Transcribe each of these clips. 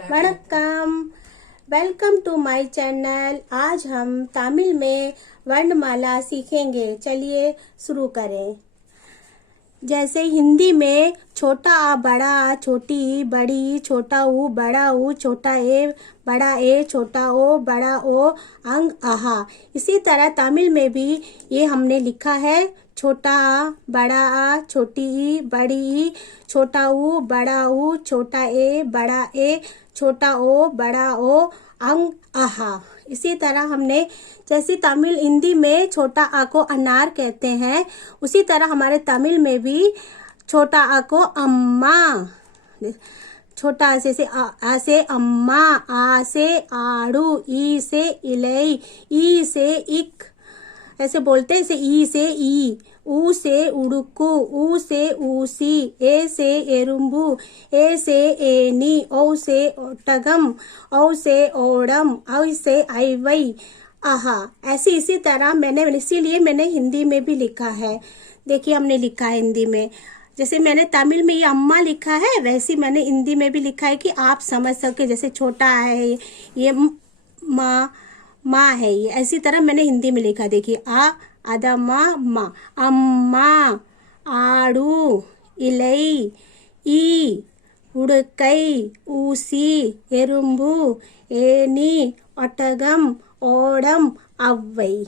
Vanakkam, welcome to my channel. आज हम तमिल में वर्णमाला सीखेंगे। चलिए शुरू करें। जैसे हिंदी में छोटा आ बड़ा आ, छोटी ई बड़ी, छोटा ऊ बड़ा ऊ, छोटा ए बड़ा ए, छोटा ओ बड़ा ओ, अंग आहा। इसी तरह तमिल में भी ये हमने लिखा है, छोटा आ बड़ा आ, छोटी ई बड़ी ई, छोटा ऊ बड़ा ऊ, छोटा ए बड़ा ए, छोटा ओ बड़ा ओ, अंग आहा। इसी तरह हमने जैसे तमिल हिंदी में छोटा आ को अनार कहते हैं, उसी तरह हमारे तमिल में भी छोटा आ को अम्मा, छोटा आ से अम्मा, आ से आड़ू, ई से इलई, ई से इक ऐसे बोलते हैं। इसे ई से ई, ऊ से उड़ुकू, ऊ से ऊसी, ए से एरुम्बू, ए से एनी, औ से ओटगम, औ से ओडम, औ से आईवई आहा। ऐसे इसी तरह इसीलिए मैंने हिंदी में भी लिखा है। देखिए हमने लिखा है हिंदी में, जैसे मैंने तमिल में ये अम्मा लिखा है, वैसे मैंने हिंदी में भी लिखा है कि आप समझ सके। जैसे छोटा है ये माँ है, ये इसी तरह मैंने हिंदी में लिखा। देखिए आदा माँ, अम्मा, आड़ू, इलई, ई, उड़कई, ऊसी, एरुम्बू, एनी, ओटगम, ओडम, अव्वई।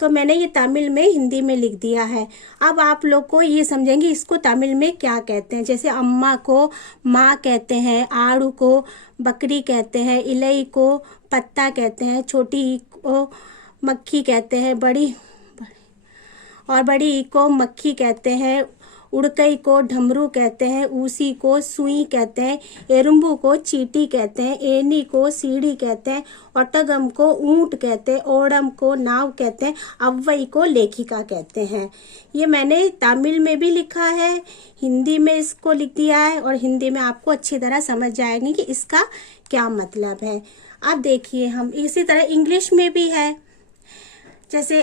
तो मैंने ये तमिल में हिंदी में लिख दिया है। अब आप लोग को ये समझेंगे इसको तमिल में क्या कहते हैं। जैसे अम्मा को माँ कहते हैं, आड़ू को बकरी कहते हैं, इलई को पत्ता कहते हैं, छोटी ई को मक्खी कहते हैं, बड़ी ई को मक्खी कहते हैं, उड़कई को ढमरू कहते हैं, ऊसी को सुई कहते हैं, एरुम्बू को चींटी कहते हैं, एनी को सीढ़ी कहते हैं, ओटगम को ऊंट कहते हैं, ओडम को नाव कहते हैं, अव्वई को लेखिका कहते हैं। ये मैंने तमिल में भी लिखा है, हिंदी में इसको लिख दिया है, और हिंदी में आपको अच्छी तरह समझ जाएंगे कि इसका क्या मतलब है। अब देखिए हम इसी तरह इंग्लिश में भी है। जैसे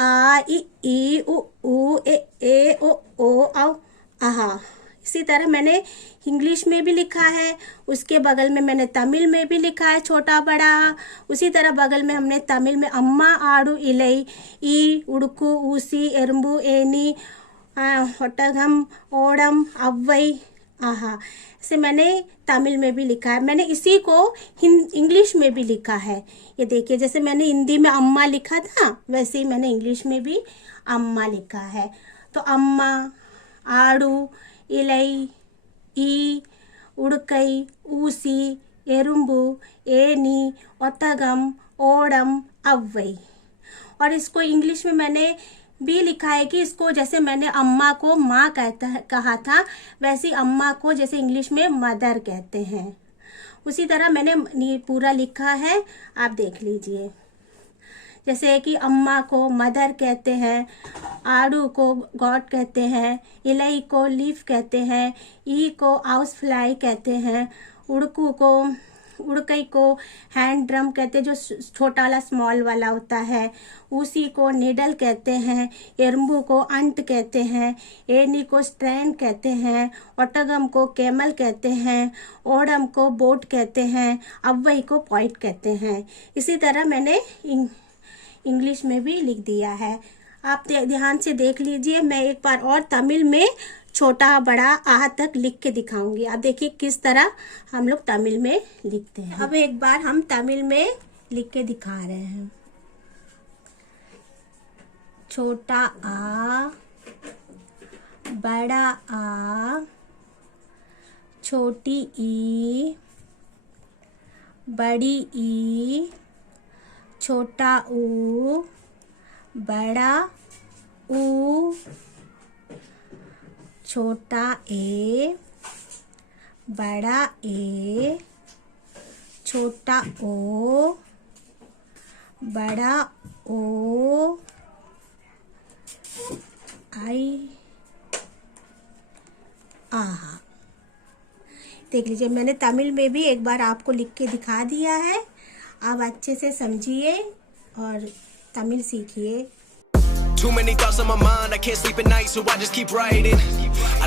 आ ई उ ए ओ औ आहा। इसी तरह मैंने इंग्लिश में भी लिखा है, उसके बगल में मैंने तमिल में भी लिखा है छोटा बड़ा। उसी तरह बगल में हमने तमिल में अम्मा, आड़ू, इलई, ई, उड़कू, ऊसी, एरुम्बू, एनी, ओटगम, ओडम, अव्वई आहा। इसे मैंने तमिल में भी लिखा है। मैंने इसी को इंग्लिश में भी लिखा है। ये देखिए जैसे मैंने हिंदी में अम्मा लिखा था, वैसे ही मैंने इंग्लिश में भी अम्मा लिखा है। तो अम्मा, आड़ू, इलई, ई, उड़कई, ऊसी, एरुम्बू, एनी, ओटगम, ओडम, अव्वई। और इसको इंग्लिश में मैंने भी लिखा है कि इसको जैसे मैंने अम्मा को माँ कहा था, वैसे अम्मा को जैसे इंग्लिश में मदर कहते हैं। उसी तरह मैंने पूरा लिखा है, आप देख लीजिए। जैसे कि अम्मा को मदर कहते हैं, आड़ू को गॉड कहते हैं, इलई को लीफ कहते हैं, ई को हाउस फ्लाई कहते हैं, उड़कई को हैंड ड्रम कहते हैं, जो छोटा वाला स्मॉल वाला होता है, उसी को नीडल कहते हैं, एरुम्बू को अंट कहते हैं, एनी को स्ट्रैंड कहते हैं, ओटगम को कैमल कहते हैं, ओडम को बोट कहते हैं, अव्वई को पॉइंट कहते हैं। इसी तरह मैंने इंग्लिश में भी लिख दिया है। आप ध्यान से देख लीजिए। मैं एक बार और तमिल में छोटा बड़ा आ तक लिख के दिखाऊंगी। आप देखिए किस तरह हम लोग तमिल में लिखते हैं। अब एक बार हम तमिल में लिख के दिखा रहे हैं। छोटा आ, बड़ा आ, छोटी ई, बड़ी ई, छोटा ऊ, बड़ा ऊ, छोटा ए, बड़ा ए, छोटा ओ, बड़ा ओ, आई आहा। देख लीजिए मैंने तमिल में भी एक बार आपको लिख के दिखा दिया है। आप अच्छे से समझिए और तमिल सीखिए। Too many thoughts on my mind, I can't sleep at night, so I just keep writing.